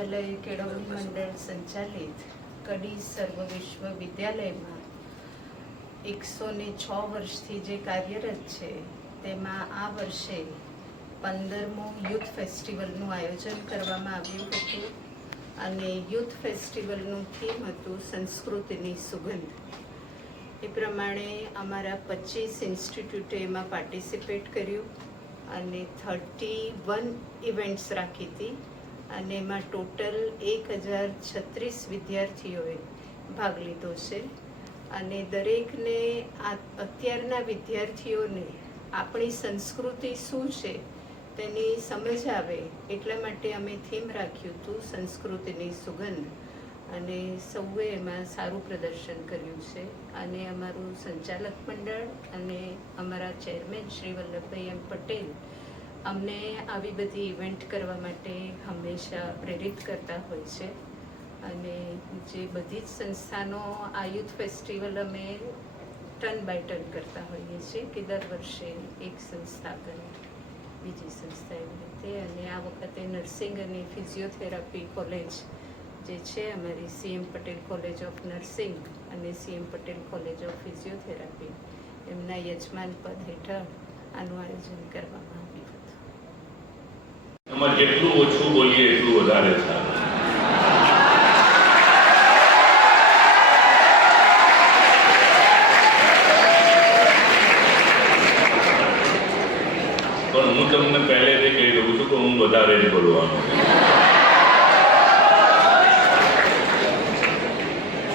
મંડળ સંચાલિત કડી સર્વ વિશ્વવિદ્યાલયમાં એકસો ને છ વર્ષથી જે કાર્યરત છે, તેમાં આ વર્ષે પંદરમો યુથ ફેસ્ટિવલનું આયોજન કરવામાં આવ્યું હતું અને યુથ ફેસ્ટિવલનું થીમ હતું સંસ્કૃતિની સુગંધ. એ પ્રમાણે અમારા પચીસ ઇન્સ્ટિટ્યૂટે એમાં પાર્ટિસિપેટ કર્યું અને થર્ટી વન ઇવેન્ટ્સ રાખી હતી. અને એમાં ટોટલ એક હજાર છત્રીસ વિદ્યાર્થીઓએ ભાગ લીધો છે. અને દરેકને આ અત્યારના વિદ્યાર્થીઓને આપણી સંસ્કૃતિ શું છે તેની સમજ આવે એટલા માટે અમે થીમ રાખ્યું હતું સંસ્કૃતિની સુગંધ. અને સૌએ એમાં સારું પ્રદર્શન કર્યું છે. અને અમારું સંચાલક મંડળ અને અમારા ચેરમેન શ્રી વલ્લભભાઈ એમ પટેલ અમને આવી બધી ઇવેન્ટ કરવા માટે હંમેશા પ્રેરિત કરતા હોય છે. અને જે બધી જ સંસ્થાનો આ યુથ ફેસ્ટિવલ અમે ટર્ન બાય ટર્ન કરતા હોઈએ છીએ કે દર વર્ષે એક સંસ્થા કરે બીજી સંસ્થા એવી રીતે. અને આ વખતે નર્સિંગ અને ફિઝિયોથેરાપી કોલેજ જે છે, અમારી CM Patel college of nursing અને CM Patel college of physiotherapy એમના યજમાન પદ હેઠળ આનું આયોજન કરવામાં આવ્યું હતું. એમાં જેટલું ઓછું બોલીએ એટલું વધારે સારું પણ હું તમને પહેલેથી કહી દઉં છું કે હું વધારે જ બોલવાનો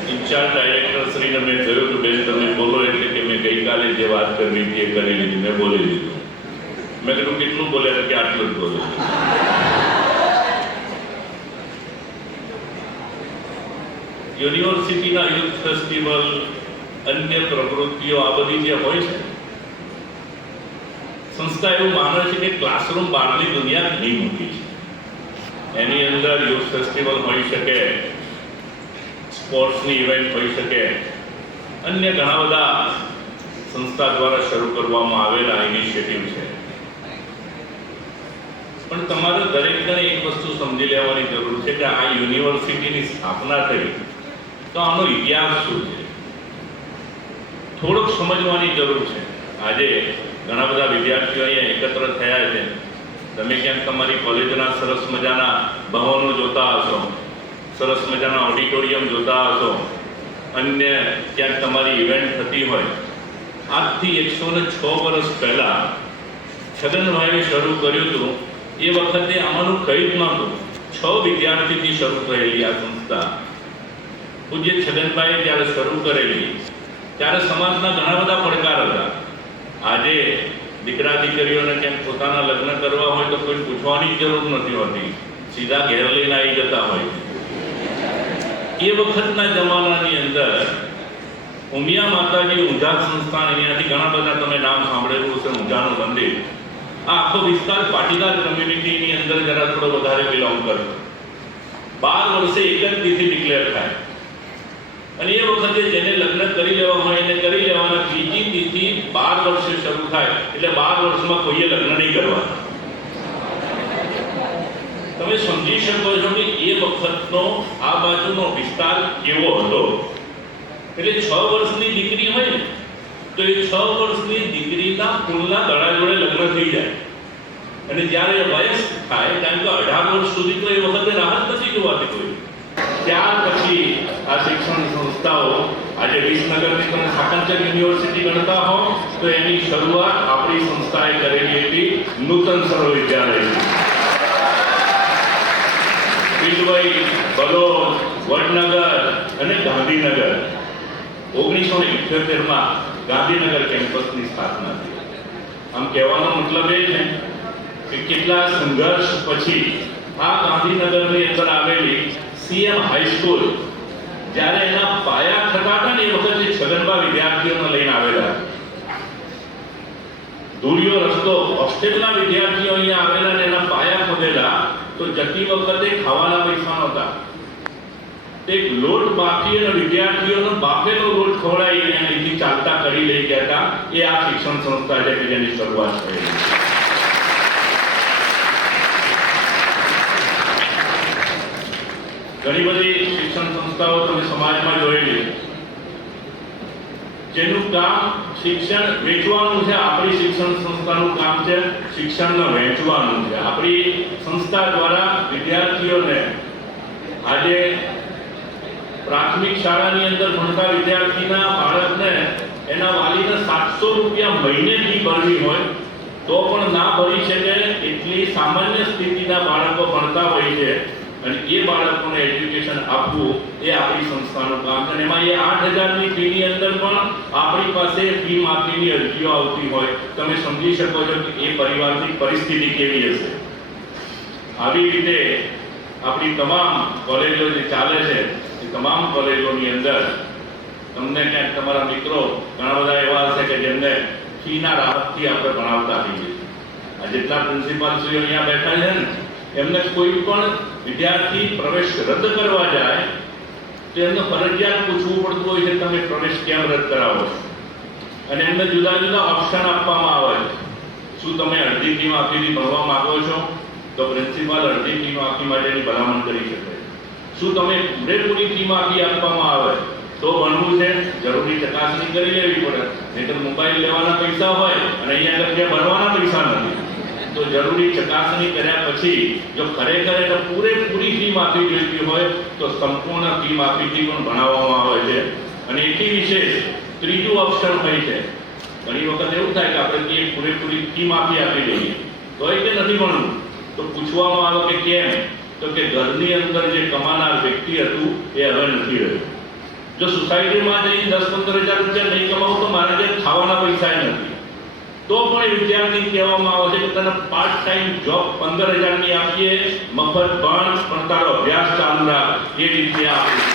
ઇન્ચાર્જ ડાયરેક્ટર શ્રીને મેં કહ્યું કે બેન તમે બોલો એટલે કે મેં ગઈકાલે જે વાત કરવી હતી એ કરી લીધી મેં બોલી લીધું મેં કીધું કેટલું બોલ્યા કે આટલું જ બોલ્યું યુનિવર્સિટીના યુથ ફેસ્ટિવલ અન્ય પ્રવૃત્તિઓ, આ બધી જે હોય છે, સંસ્થા એવું માને છે કે ક્લાસરૂમ બહારની દુનિયા ઘણી મોટી છે એની અંદર યુથ ફેસ્ટિવલ હોઈ શકે સ્પોર્ટ્સની ઇવેન્ટ હોઈ શકે, અન્ય ઘણા બધા સંસ્થા દ્વારા શરૂ કરવામાં આવેલા ઇનિશિયેટિવ છે. પણ તમારે દરેકને એક વસ્તુ સમજી લેવાની જરૂર છે કે આ યુનિવર્સિટીની સ્થાપના થઈ. તો આનો ઇતિહાસ શું છે? થોડુંક સમજવાની જરૂર છે. આજે ઘણા બધા વિદ્યાર્થીઓ અહીંયા એકત્ર થયા છે. તમે ક્યાંક તમારી કોલેજના સરસ મજાના ભવનો જોતા હશો, સરસ મજાના ઓડિટોરિયમ જોતા હશો, અન્ય ક્યાંક તમારી ઇવેન્ટ થતી હોય. આજથી એકસો ને છ વર્ષ પહેલા છગનભાઈએ શરૂ કર્યું હતું એ વખતે આમાંનું કંઈ જ નહોતું. છ વિદ્યાર્થીથી શરૂ થયેલી આ સંસ્થા. પૂજ્ય છગનભાઈએ જ્યારે શરૂ કરેલી. ત્યારે સમાજના ઘણા બધા પડકાર હતા. આજે દીકરા દીકરીઓને ક્યાંક પોતાના લગ્ન કરવા હોય તો કોઈ પૂછવાની જરૂર નથી હોતી. સીધા ઘેર લઈને આવી જતા હોય. એ વખતના જમાનાની અંદર ઉમિયા માતાજી ઊંઝા સંસ્થાન અહીંયાથી ઘણા બધા તમે નામ સાંભળેલું છે ઊંઝાનું મંદિર. આ આખો વિસ્તાર પાટીદાર કમ્યુનિટીની અંદર જરા થોડો વધારે બિલોંગ કરે બાર વર્ષે એક જ તિથિ ડિક્લેર થાય. અને એ વખતે જેને લગ્ન કરી લેવા હોય એને કરી લેવાના બીજી તિથિ બાર વર્ષે શરૂ થાય. એટલે બાર વર્ષમાં કોઈએ લગ્ન નહીં કરવાના. તમે સમજી શકો છો કે એ વખતનો આ બાજુનો વિસ્તાર કેવો હતો? એટલે છ વર્ષની દીકરી હોય ને તો એ છ વર્ષની દીકરીના કુળના દડા જોડે લગ્ન થઈ જાય. અને જ્યારે વયસ થાય, કારણ કે અઢાર વર્ષ સુધી તો એ વખતે રાહત નથી જોવાતી કોઈ. ત્યાર પછી આ શિક્ષણ સંસ્થાઓ આજે વિસનગરની તમે સાકંચર યુનિવર્સિટી ગણતા હો, તો એની શરૂઆત આપણી સંસ્થાએ કરેલી હતી નૂતન સર્વ વિદ્યાલય. પીલવઈ બલોદ વડનગર અને ગાંધીનગર. ઓગણીસો ને ઇઠ્યોતેરમાં ગાંધીનગર કેમ્પસની સ્થાપના થઈ. આમ કહેવાનો મતલબ એ છે કે કેટલા સંઘર્ષ પછી આ ગાંધીનગરની અંદર આવેલી સીએમ હાઈસ્કૂલ જ્યારે એના પાયા થતા હતા ને એ વખતે છગનબા વિદ્યાર્થીઓને લઈને આવેલા ધૂળિયો રસ્તો, હોસ્ટેલના વિદ્યાર્થીઓ અહીંયા આવેલા ને એના પાયા ખોદેલા, તો જતી વખતે ખાવાના પૈસા નહોતા. એક લોટ બાફી અને વિદ્યાર્થીઓનો બાફેલો લોટ ખવડાવી અને અહીંથી ચાલતા કરી લઈ ગયા હતા. એ આ શિક્ષણ સંસ્થા છે કે જેની શરૂઆત થઈ ઘણી બધી શિક્ષણ સંસ્થાઓ તમે સમાજમાં જોયેલી જેનું કામ શિક્ષણ વેચવાનું છે. આપણી શિક્ષણ સંસ્થાનું કામ છે શિક્ષણને વહેંચવાનું છે. આપણી સંસ્થા દ્વારા વિદ્યાર્થીઓને આજે પ્રાથમિક શાળાની અંદર ભણતા વિદ્યાર્થીના બાળકને એના વાલીને સાતસો રૂપિયા મહિને ફી ભરવી હોય, તો પણ ના ભરી શકે એટલી સામાન્ય સ્થિતિના બાળકો ભણતા હોય છે. અને એ બાળકોને એજ્યુકેશન આપવું એ આપણી સંસ્થાનું કામ છે. એમાં એ આઠ હજારની ફીની અંદર પણ આપણી પાસે ફી માફીની અરજીઓ આવતી હોય. તમે સમજી શકો છો કે એ પરિવારની પરિસ્થિતિ કેવી હશે. આવી રીતે આપણી તમામ કોલેજો જે ચાલે છે એ તમામ કોલેજોની અંદર તમને ક્યાંક તમારા મિત્રો ઘણા બધા એવા હશે કે જેમને ફીના રાહતથી આપણે ભણાવતા હોઈએ આ જેટલા પ્રિન્સિપાલશ્રીઓ અહીંયા બેઠા છે ને, એમને કોઈ પણ વિદ્યાર્થી પ્રવેશ રદ કરવા જાય તો એમને ફરજિયાત પૂછવું પડતું હોય છે તમે પ્રવેશ કેમ રદ કરાવો છો. અને એમને જુદા જુદા ઓપ્શન આપવામાં આવે છે. શું તમે અડધી ફી માફીથી ભણવા માંગો છો? તો પ્રિન્સિપાલ અડધી ફી માફી માટેની ભલામણ કરી શકે. શું તમે પૂરેપૂરી ફી માફી આપવામાં આવે તો ભણવું છે. જરૂરી ચકાસણી કરી લેવી પડે. નહીંતર મોબાઈલ લેવાના પૈસા હોય અને અહીંયા આગળ ત્યાં ભરવાના પૈસા નથી. તો જરૂરી ચકાસણી કર્યા પછી જો ખરેખર એને પૂરેપૂરી ફી માફી જોઈતી હોય તો સંપૂર્ણ ફી માફીથી પણ ભણાવવામાં આવે છે. અને એથી વિશેષ ત્રીજું ઓપ્શન હોય છે. ઘણી વખત એવું થાય કે આપણે કહીએ પૂરેપૂરી ફી માફી આપી દઈએ. તો એ કે નથી ભણવું. તો પૂછવામાં આવે કે કેમ? તો કે ઘરની અંદર જે કમાનાર વ્યક્તિ હતું એ હવે નથી રહ્યો. જો સોસાયટીમાં જઈને દસ પંદર હજાર રૂપિયા નહીં કમાવું તો મારા જે ખાવાના પૈસા નથી. તો પણ વિદ્યાર્થી કહેવામાં આવે છે કે તને પાર્ટ ટાઈમ જોબ પંદર હજારની આપીએ, મફત ભણ, પણ તારો અભ્યાસ ચાલુ રાખ. એ રીતે આપીએ